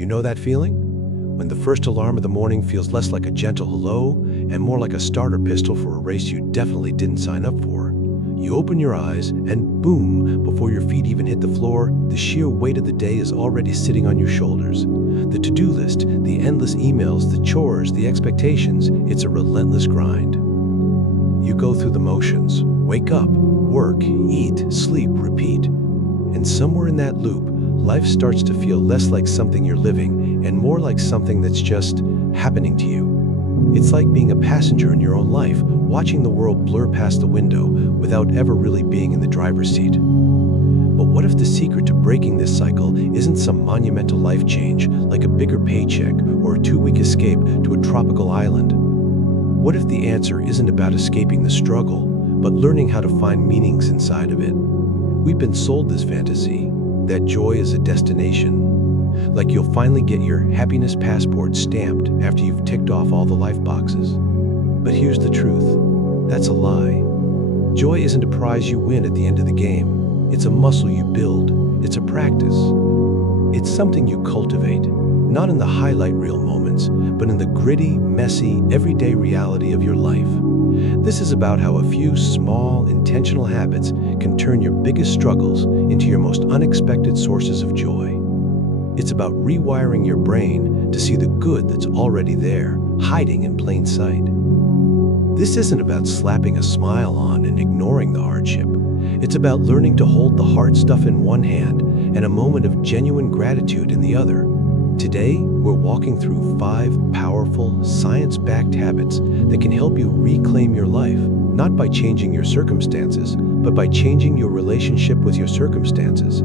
You know that feeling? When the first alarm of the morning feels less like a gentle hello and more like a starter pistol for a race you definitely didn't sign up for. You open your eyes and boom, before your feet even hit the floor, the sheer weight of the day is already sitting on your shoulders. The to-do list, the endless emails, the chores, the expectations, it's a relentless grind. You go through the motions, wake up, work, eat, sleep, repeat. And somewhere in that loop, life starts to feel less like something you're living and more like something that's just happening to you. It's like being a passenger in your own life, watching the world blur past the window without ever really being in the driver's seat. But what if the secret to breaking this cycle isn't some monumental life change, like a bigger paycheck or a 2-week escape to a tropical island? What if the answer isn't about escaping the struggle, but learning how to find meanings inside of it? We've been sold this fantasy that joy is a destination. Like you'll finally get your happiness passport stamped after you've ticked off all the life boxes. But here's the truth. That's a lie. Joy isn't a prize you win at the end of the game. It's a muscle you build. It's a practice. It's something you cultivate, not in the highlight reel moments, but in the gritty, messy, everyday reality of your life. This is about how a few small, intentional habits can turn your biggest struggles into your most unexpected sources of joy. It's about rewiring your brain to see the good that's already there, hiding in plain sight. This isn't about slapping a smile on and ignoring the hardship. It's about learning to hold the hard stuff in one hand and a moment of genuine gratitude in the other. Today, we're walking through 5 powerful, science-backed habits that can help you reclaim your life, not by changing your circumstances, but by changing your relationship with your circumstances.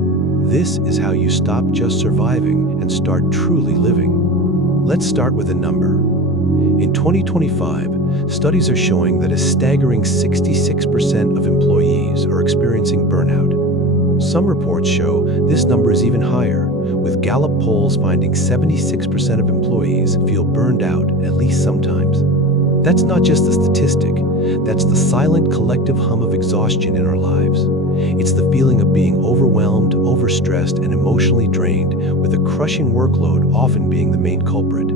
This is how you stop just surviving and start truly living. Let's start with a number. In 2025, studies are showing that a staggering 66% of employees are experiencing burnout. Some reports show this number is even higher, with Gallup polls finding 76% of employees feel burned out at least sometimes. That's not just the statistic, that's the silent collective hum of exhaustion in our lives. It's the feeling of being overwhelmed, overstressed, and emotionally drained, with a crushing workload often being the main culprit.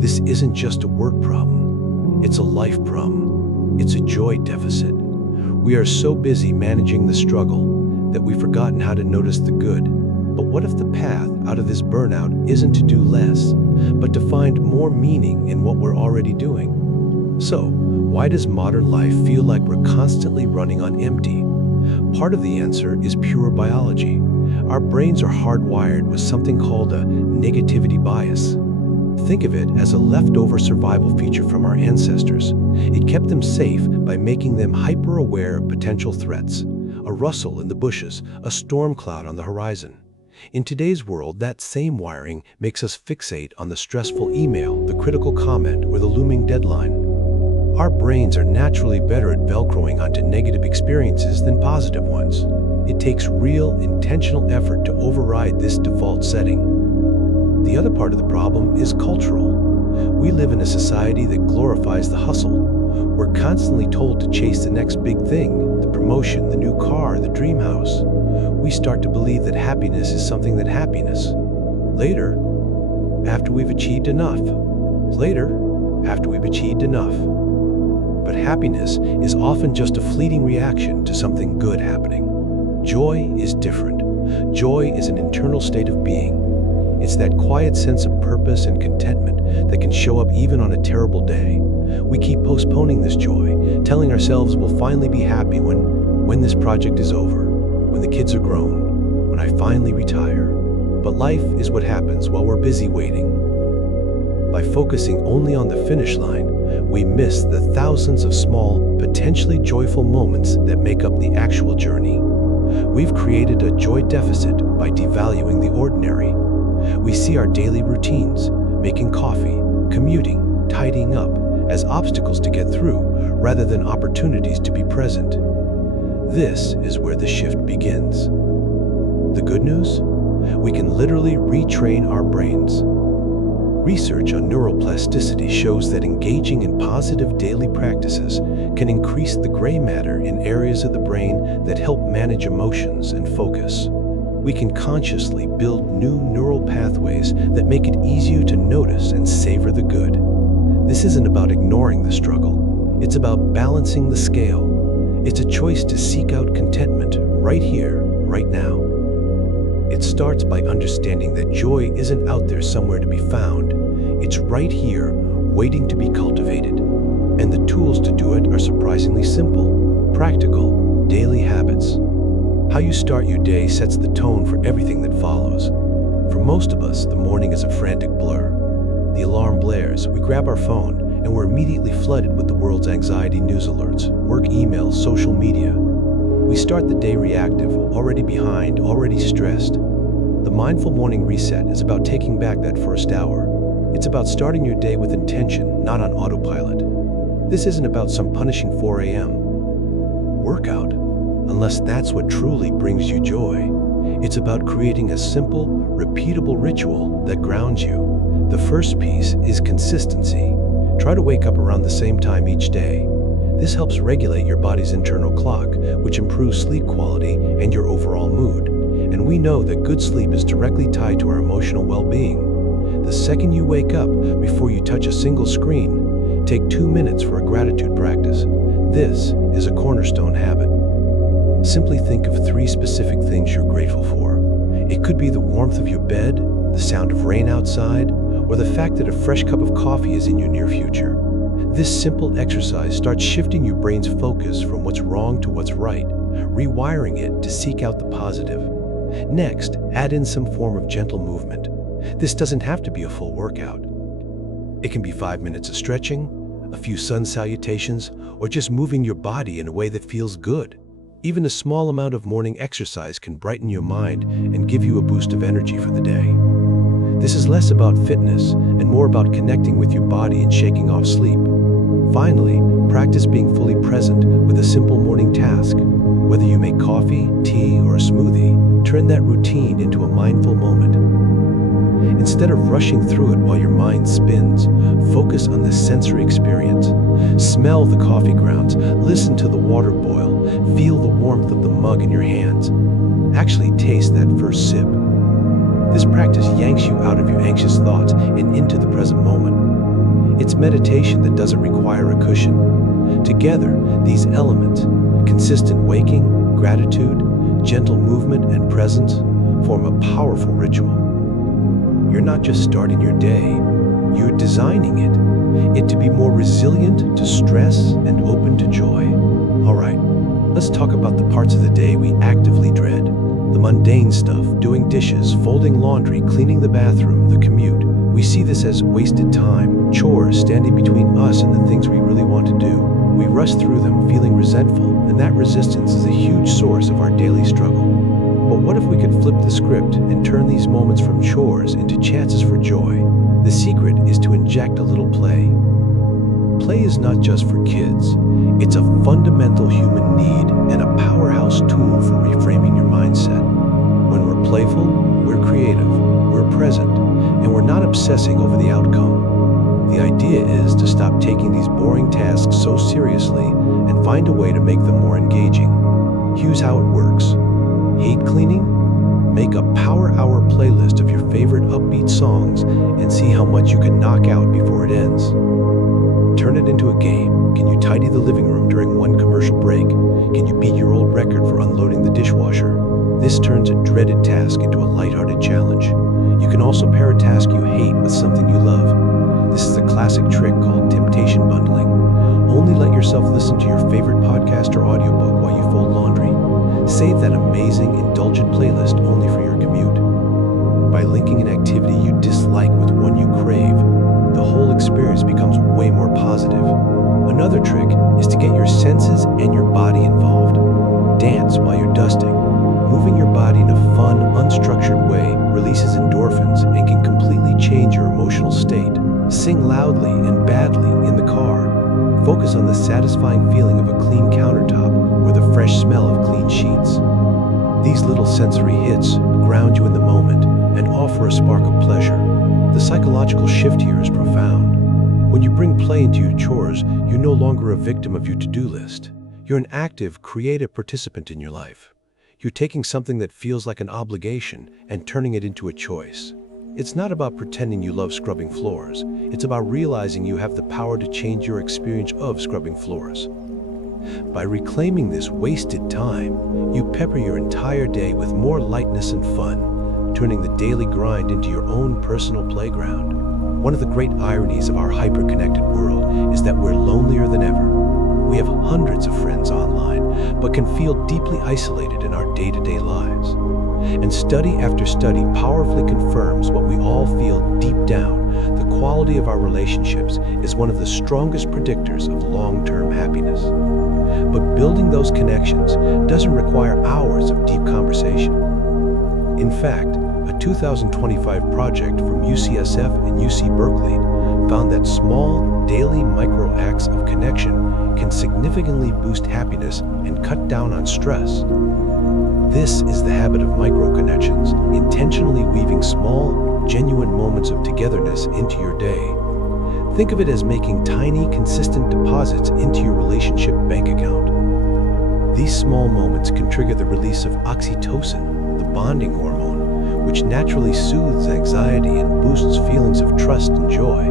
This isn't just a work problem, it's a life problem. It's a joy deficit. We are so busy managing the struggle that we've forgotten how to notice the good. But what if the path out of this burnout isn't to do less, but to find more meaning in what we're already doing? So, why does modern life feel like we're constantly running on empty? Part of the answer is pure biology. Our brains are hardwired with something called a negativity bias. Think of it as a leftover survival feature from our ancestors. It kept them safe by making them hyper-aware of potential threats. A rustle in the bushes, a storm cloud on the horizon. In today's world, that same wiring makes us fixate on the stressful email, the critical comment, or the looming deadline. Our brains are naturally better at velcroing onto negative experiences than positive ones. It takes real, intentional effort to override this default setting. The other part of the problem is cultural. We live in a society that glorifies the hustle. We're constantly told to chase the next big thing, the promotion, the new car, the dream house. We start to believe that happiness is something that happiness. Later, after we've achieved enough. But happiness is often just a fleeting reaction to something good happening. Joy is different. Joy is an internal state of being. It's that quiet sense of purpose and contentment that can show up even on a terrible day. We keep postponing this joy, telling ourselves we'll finally be happy when this project is over, when the kids are grown, when I finally retire. But life is what happens while we're busy waiting. By focusing only on the finish line, we miss the thousands of small, potentially joyful moments that make up the actual journey. We've created a joy deficit by devaluing the ordinary. We see our daily routines, making coffee, commuting, tidying up, as obstacles to get through, rather than opportunities to be present. This is where the shift begins. The good news? We can literally retrain our brains. Research on neuroplasticity shows that engaging in positive daily practices can increase the gray matter in areas of the brain that help manage emotions and focus. we can consciously build new neural pathways that make it easier to notice and savor the good. This isn't about ignoring the struggle. It's about balancing the scale. It's a choice to seek out contentment right here, right now. It starts by understanding that joy isn't out there somewhere to be found. It's right here, waiting to be cultivated. And the tools to do it are surprisingly simple, practical, daily habits. How you start your day sets the tone for everything that follows. For most of us, the morning is a frantic blur. The alarm blares, we grab our phone, and we're immediately flooded with the world's anxiety news alerts, work emails, social media. We start the day reactive, already behind, already stressed. The mindful morning reset is about taking back that first hour. It's about starting your day with intention, not on autopilot. This isn't about some punishing 4 a.m. workout, unless that's what truly brings you joy. It's about creating a simple, repeatable ritual that grounds you. The first piece is consistency. Try to wake up around the same time each day. This helps regulate your body's internal clock, which improves sleep quality and your overall mood. And we know that good sleep is directly tied to our emotional well-being. The second you wake up, before you touch a single screen, take 2 minutes for a gratitude practice. This is a cornerstone habit. Simply think of 3 specific things you're grateful for. It could be the warmth of your bed, the sound of rain outside, or the fact that a fresh cup of coffee is in your near future. This simple exercise starts shifting your brain's focus from what's wrong to what's right, rewiring it to seek out the positive. Next, add in some form of gentle movement. This doesn't have to be a full workout. It can be 5 minutes of stretching, a few sun salutations, or just moving your body in a way that feels good. Even a small amount of morning exercise can brighten your mind and give you a boost of energy for the day. This is less about fitness and more about connecting with your body and shaking off sleep. Finally, practice being fully present with a simple morning task. Whether you make coffee, tea, or a smoothie, turn that routine into a mindful moment. Instead of rushing through it while your mind spins, focus on the sensory experience. Smell the coffee grounds, listen to the water boil, feel the warmth of the mug in your hands. Actually taste that first sip. This practice yanks you out of your anxious thoughts and into the present moment. It's meditation that doesn't require a cushion. Together, these elements, consistent waking, gratitude, gentle movement, and presence, form a powerful ritual. You're not just starting your day, you're designing it to be more resilient to stress and open to joy. All right, let's talk about the parts of the day we actively dread. The mundane stuff, doing dishes, folding laundry, cleaning the bathroom, the commute. We see this as wasted time, chores standing between us and the things we really want to do. We rush through them feeling resentful, and that resistance is a huge source of our daily struggle. But what if we could flip the script and turn these moments from chores into chances for joy? The secret is to inject a little play. Play is not just for kids. It's a fundamental human need and a powerhouse tool for reframing your mindset. When we're playful, we're creative, we're present, and we're not obsessing over the outcome. The idea is to stop taking these boring tasks so seriously and find a way to make them more engaging. Here's how it works. Hate cleaning? Make a power hour playlist of your favorite upbeat songs and see how much you can knock out before it ends. Turn it into a game. Can you tidy the living room during one commercial break? Can you beat your old record for unloading the dishwasher? This turns a dreaded task into a lighthearted challenge. You can also pair a task you hate with something you love. This is a classic trick called temptation bundling. Only let yourself listen to your favorite podcast or audiobook while you fold laundry. Save that amazing, indulgent playlist only for your commute. By linking an activity you dislike with one you crave, the whole experience becomes way more positive. Another trick is to get your senses and your body involved. Dance while you're dusting. Moving your body in a fun, unstructured way releases endorphins and can completely change your emotional state. Sing loudly and badly in the car. Focus on the satisfying feeling of a clean countertop or the fresh smell of clean sheets. These little sensory hits ground you in the moment and offer a spark of pleasure. The psychological shift here is profound. When you bring play into your chores, you're no longer a victim of your to-do list. You're an active, creative participant in your life. You're taking something that feels like an obligation and turning it into a choice. It's not about pretending you love scrubbing floors. It's about realizing you have the power to change your experience of scrubbing floors. By reclaiming this wasted time, you pepper your entire day with more lightness and fun, turning the daily grind into your own personal playground. One of the great ironies of our hyper-connected world is that we're lonelier than ever. We have hundreds of friends online, but can feel deeply isolated in our day-to-day lives. And study after study powerfully confirms what we all feel deep down. The quality of our relationships is one of the strongest predictors of long-term happiness. But building those connections doesn't require hours of deep conversation. In fact, a 2025 project from UCSF and UC Berkeley found that small, daily micro acts of connection can significantly boost happiness and cut down on stress. This is the habit of micro-connections, intentionally weaving small, genuine moments of togetherness into your day. Think of it as making tiny, consistent deposits into your relationship bank account. These small moments can trigger the release of oxytocin, the bonding hormone, which naturally soothes anxiety and boosts feelings of trust and joy.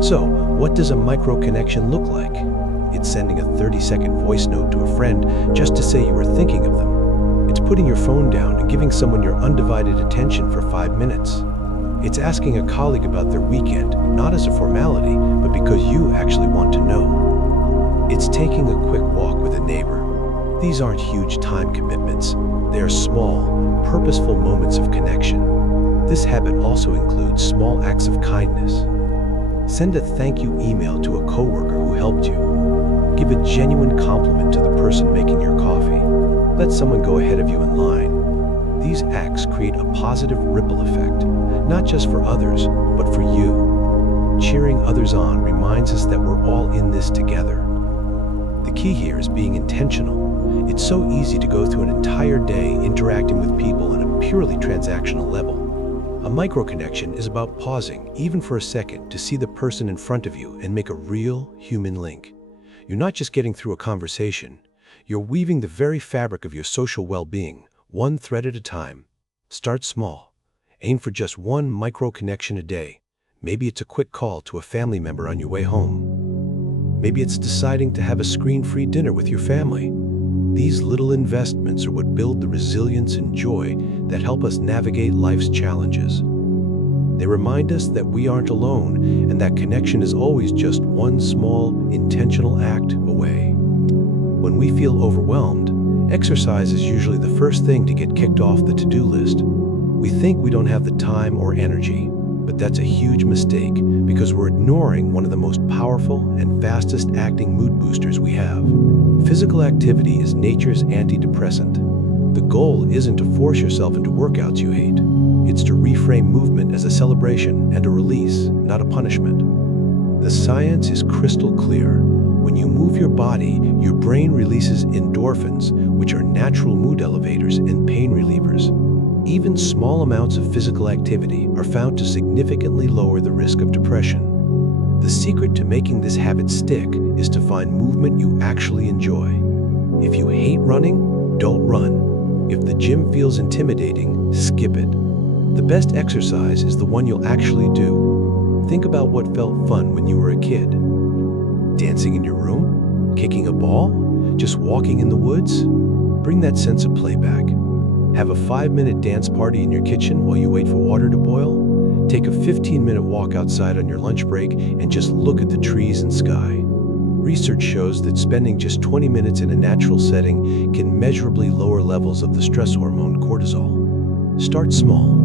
So, what does a micro-connection look like? It's sending a 30-second voice note to a friend just to say you were thinking of them. It's putting your phone down and giving someone your undivided attention for 5 minutes. It's asking a colleague about their weekend, not as a formality, but because you actually want to know. It's taking a quick walk with a neighbor. These aren't huge time commitments. They are small, purposeful moments of connection. This habit also includes small acts of kindness. Send a thank you email to a coworker who helped you. Give a genuine compliment to the person making your coffee. Let someone go ahead of you in line. These acts create a positive ripple effect, not just for others, but for you. Cheering others on reminds us that we're all in this together. The key here is being intentional. It's so easy to go through an entire day interacting with people on a purely transactional level. A micro-connection is about pausing, even for a second, to see the person in front of you and make a real human link. You're not just getting through a conversation. You're weaving the very fabric of your social well-being, one thread at a time. Start small. Aim for just one micro-connection a day. Maybe it's a quick call to a family member on your way home. Maybe it's deciding to have a screen-free dinner with your family. These little investments are what build the resilience and joy that help us navigate life's challenges. They remind us that we aren't alone and that connection is always just one small, intentional act away. When we feel overwhelmed, exercise is usually the first thing to get kicked off the to-do list. We think we don't have the time or energy, but that's a huge mistake because we're ignoring one of the most powerful and fastest acting mood boosters we have. Physical activity is nature's antidepressant. The goal isn't to force yourself into workouts you hate. It's to reframe movement as a celebration and a release, not a punishment. The science is crystal clear. When you move your body, your brain releases endorphins, which are natural mood elevators and pain relievers. Even small amounts of physical activity are found to significantly lower the risk of depression. The secret to making this habit stick is to find movement you actually enjoy. If you hate running, don't run. If the gym feels intimidating, skip it. The best exercise is the one you'll actually do. Think about what felt fun when you were a kid. Dancing in your room? Kicking a ball? Just walking in the woods? Bring that sense of play back. Have a 5-minute dance party in your kitchen while you wait for water to boil? Take a 15-minute walk outside on your lunch break and just look at the trees and sky. Research shows that spending just 20 minutes in a natural setting can measurably lower levels of the stress hormone cortisol. Start small.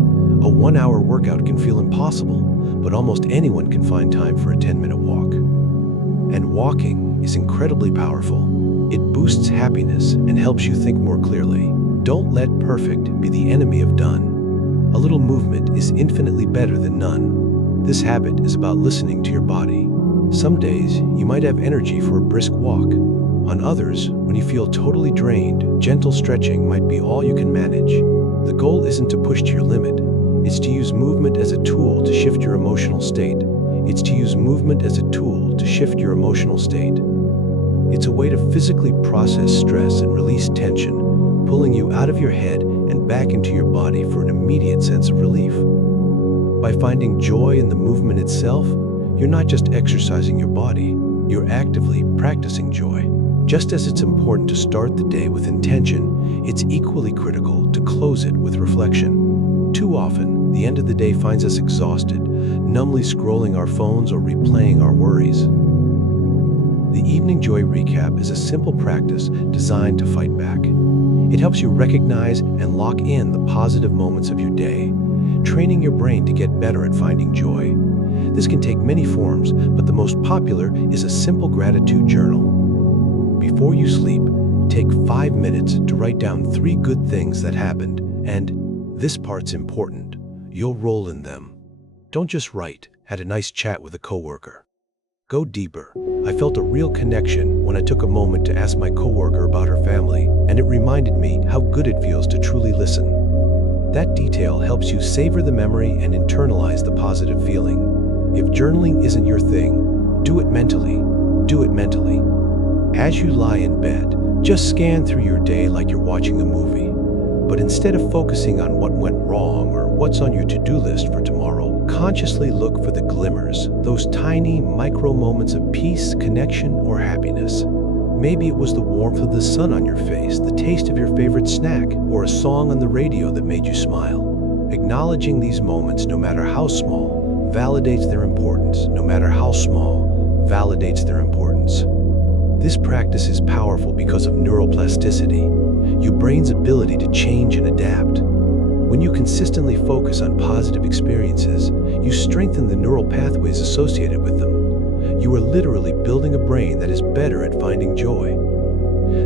A 1-hour workout can feel impossible, but almost anyone can find time for a 10-minute walk. And walking is incredibly powerful. It boosts happiness and helps you think more clearly. Don't let perfect be the enemy of done. A little movement is infinitely better than none. This habit is about listening to your body. Some days, you might have energy for a brisk walk. On others, when you feel totally drained, gentle stretching might be all you can manage. The goal isn't to push to your limit. It's to use movement as a tool to shift your emotional state. It's to use movement as a tool to shift your emotional state. It's a way to physically process stress and release tension, pulling you out of your head and back into your body for an immediate sense of relief. By finding joy in the movement itself, you're not just exercising your body, you're actively practicing joy. Just as it's important to start the day with intention, it's equally critical to close it with reflection. Too often, the end of the day finds us exhausted, numbly scrolling our phones or replaying our worries. The Evening Joy Recap is a simple practice designed to fight back. It helps you recognize and lock in the positive moments of your day, training your brain to get better at finding joy. This can take many forms, but the most popular is a simple gratitude journal. Before you sleep, take 5 minutes to write down 3 good things that happened, and this part's important. You'll roll in them. Don't just write, had a nice chat with a coworker. Go deeper. I felt a real connection when I took a moment to ask my coworker about her family, and it reminded me how good it feels to truly listen. That detail helps you savor the memory and internalize the positive feeling. If journaling isn't your thing, do it mentally. Do it mentally. As you lie in bed, just scan through your day like you're watching a movie. But instead of focusing on what went wrong or what's on your to-do list for tomorrow, consciously look for the glimmers, those tiny micro moments of peace, connection, or happiness. Maybe it was the warmth of the sun on your face, the taste of your favorite snack, or a song on the radio that made you smile. Acknowledging these moments, no matter how small, validates their importance. No matter how small, validates their importance. This practice is powerful because of neuroplasticity, your brain's ability to change and adapt. When you consistently focus on positive experiences, you strengthen the neural pathways associated with them. You are literally building a brain that is better at finding joy.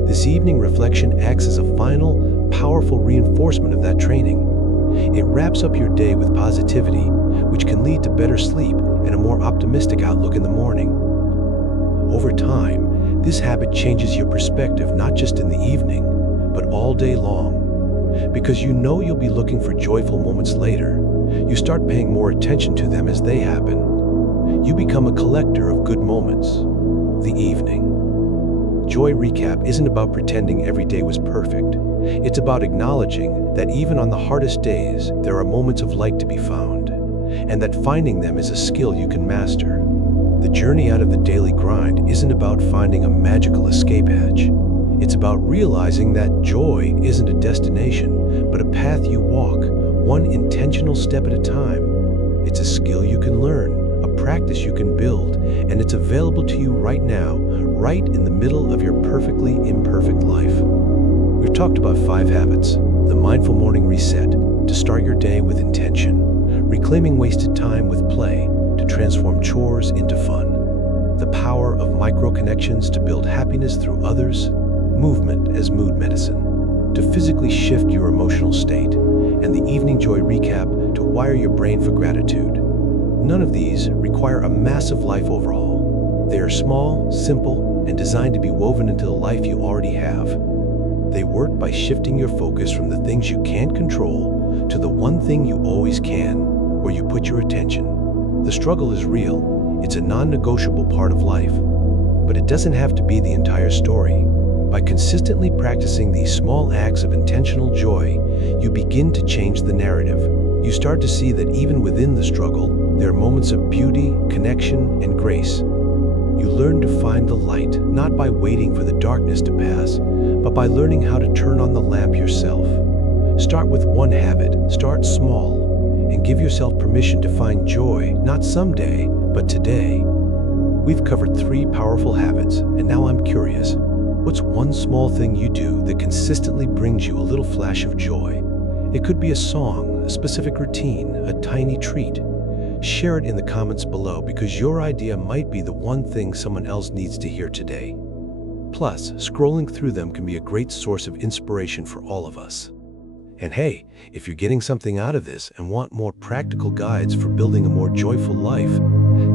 This evening reflection acts as a final, powerful reinforcement of that training. It wraps up your day with positivity, which can lead to better sleep and a more optimistic outlook in the morning. Over time, this habit changes your perspective not just in the evening, but all day long. Because you know you'll be looking for joyful moments later, you start paying more attention to them as they happen. You become a collector of good moments. The Evening Joy Recap isn't about pretending every day was perfect. It's about acknowledging that even on the hardest days, there are moments of light to be found, and that finding them is a skill you can master. The journey out of the daily grind isn't about finding a magical escape hatch. It's about realizing that joy isn't a destination, but a path you walk, one intentional step at a time. It's a skill you can learn, a practice you can build, and it's available to you right now, right in the middle of your perfectly imperfect life. We've talked about 5 habits: the mindful morning reset, to start your day with intention; reclaiming wasted time with play, to transform chores into fun; the power of micro-connections to build happiness through others; movement as mood medicine, to physically shift your emotional state; and the Evening Joy Recap to wire your brain for gratitude. None of these require a massive life overhaul. They are small, simple, and designed to be woven into the life you already have. They work by shifting your focus from the things you can't control to the one thing you always can, where you put your attention. The struggle is real. It's a non-negotiable part of life. But it doesn't have to be the entire story. By consistently practicing these small acts of intentional joy, you begin to change the narrative. You start to see that even within the struggle, there are moments of beauty, connection, and grace. You learn to find the light, not by waiting for the darkness to pass, but by learning how to turn on the lamp yourself. Start with one habit, start small, and give yourself permission to find joy, not someday, but today. We've covered 3 powerful habits, and now I'm curious. What's one small thing you do that consistently brings you a little flash of joy? It could be a song, a specific routine, a tiny treat. Share it in the comments below, because your idea might be the one thing someone else needs to hear today. Plus, scrolling through them can be a great source of inspiration for all of us. And hey, if you're getting something out of this and want more practical guides for building a more joyful life,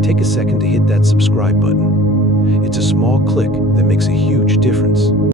take a second to hit that subscribe button. It's a small click that makes a huge difference.